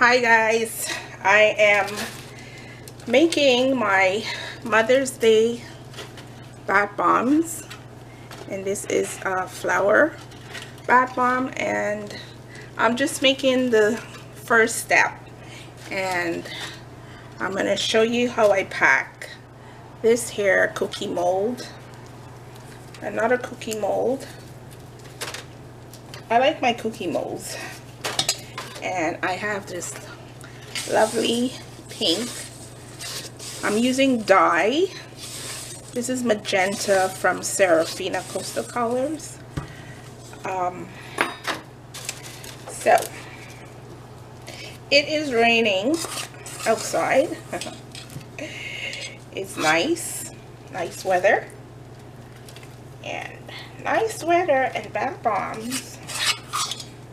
Hi guys, I am making my Mother's Day bath bombs, and this is a flower bath bomb, and I'm just making the first step, and I'm going to show you how I pack this here cookie mold, another cookie mold. I like my cookie molds, and I have this lovely pink. I'm using dye. This is magenta from Serafina Coastal Colors. So it is raining outside. It's nice weather, and nice weather and bath bombs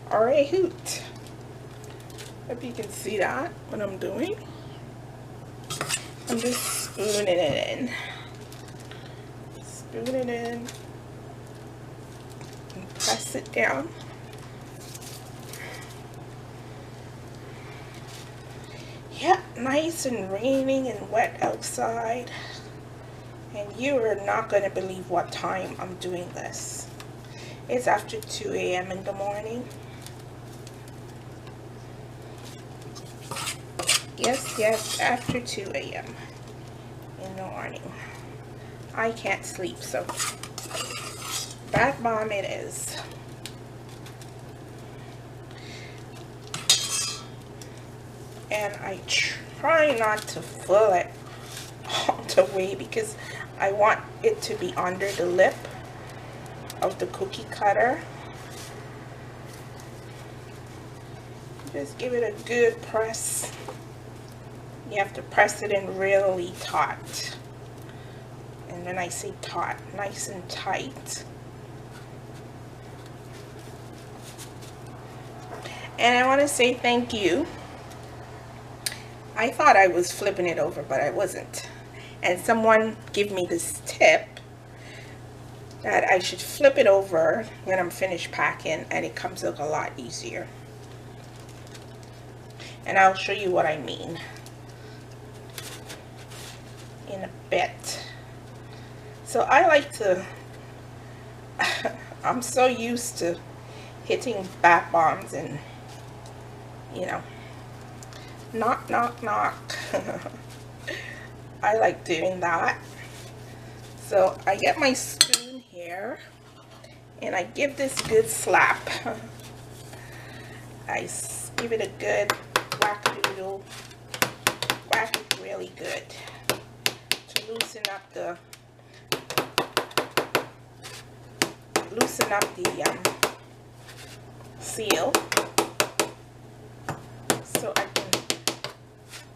are a hoot. Hope you can see that, what I'm doing. I'm just spooning it in. Spoon it in. And press it down. Yeah, nice and raining and wet outside. And you are not going to believe what time I'm doing this. It's after 2 a.m. in the morning. Yes, after 2 a.m. in the morning. I can't sleep, so bath bomb it is. And I try not to fill it all the way because I want it to be under the lip of the cookie cutter. Just give it a good press. You have to press it in really taut. And when I say taut, nice and tight. And I want to say thank you. I thought I was flipping it over, but I wasn't. And someone gave me this tip that I should flip it over when I'm finished packing, and it comes out a lot easier. And I'll show you what I mean in a bit. So I like to, I'm so used to hitting bath bombs and, you know, knock, knock, knock. I like doing that. So I get my spoon here and I give this good slap. I give it a good whack-a-doodle, whack it really good to loosen up the seal, so I can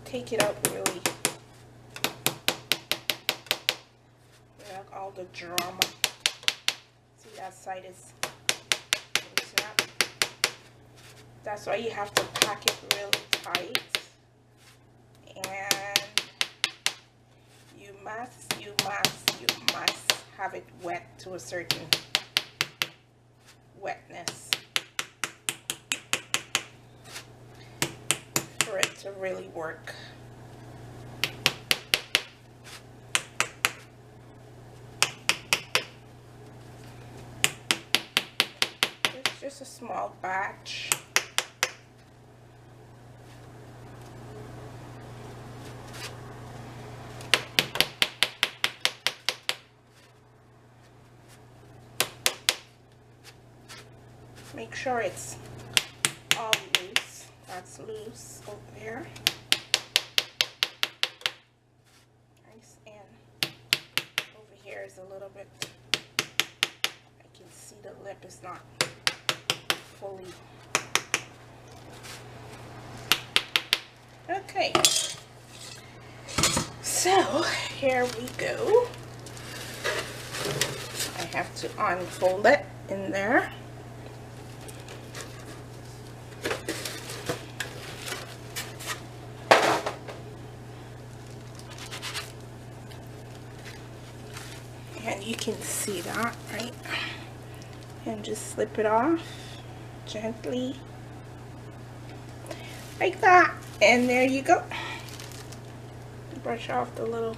take it out really without all the drama. See, that side is loosen up. That's why you have to pack it really tight, and you must have it wet to a certain wetness for it to really work. It's just a small batch. Make sure it's all loose. That's loose over there. Nice, and over here is a little bit, I can see the lip is not fully. Okay, so here we go. I have to unfold it in there. And you can see that, right? And just slip it off gently. like that, and there you go. Brush off the little,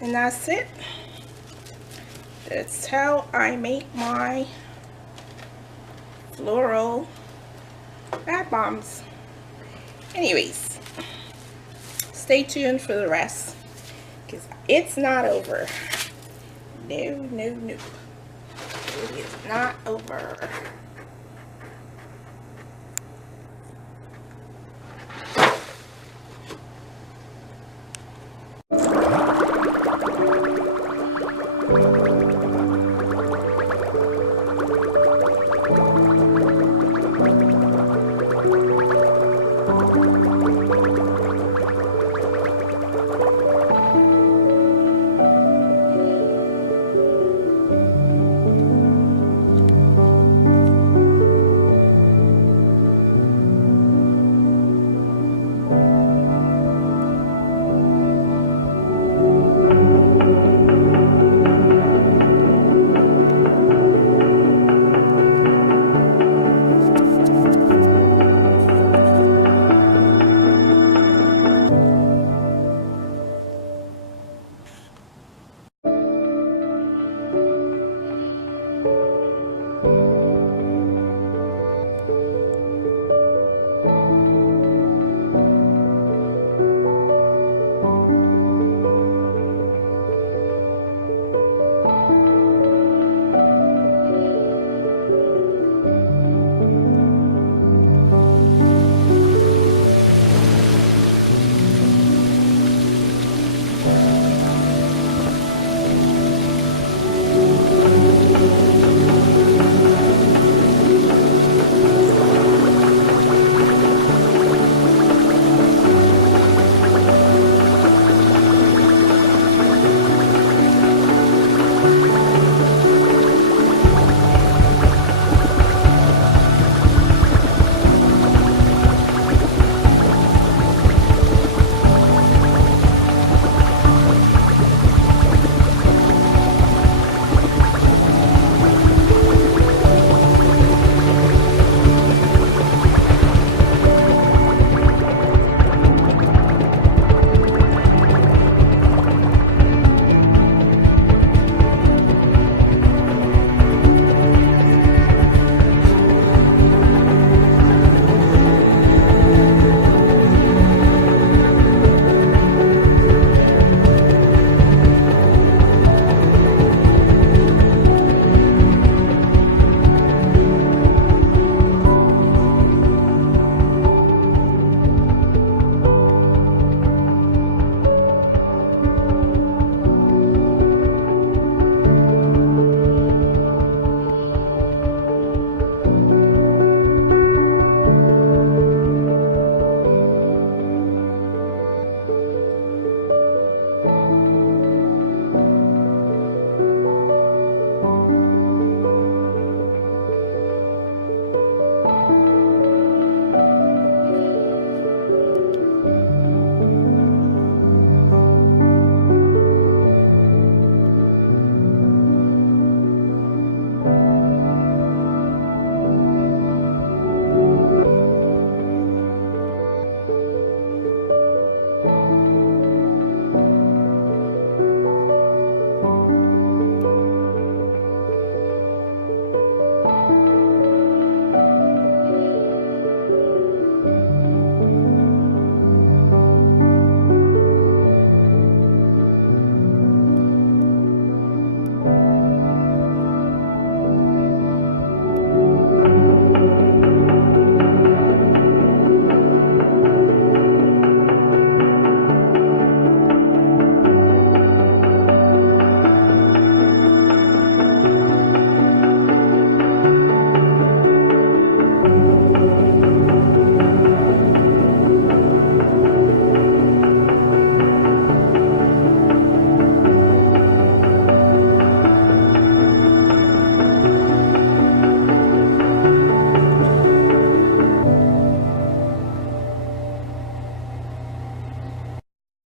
and that's it. That's how I make my floral bath bombs. Anyways, stay tuned for the rest, because it's not over. No, no, no. It is not over.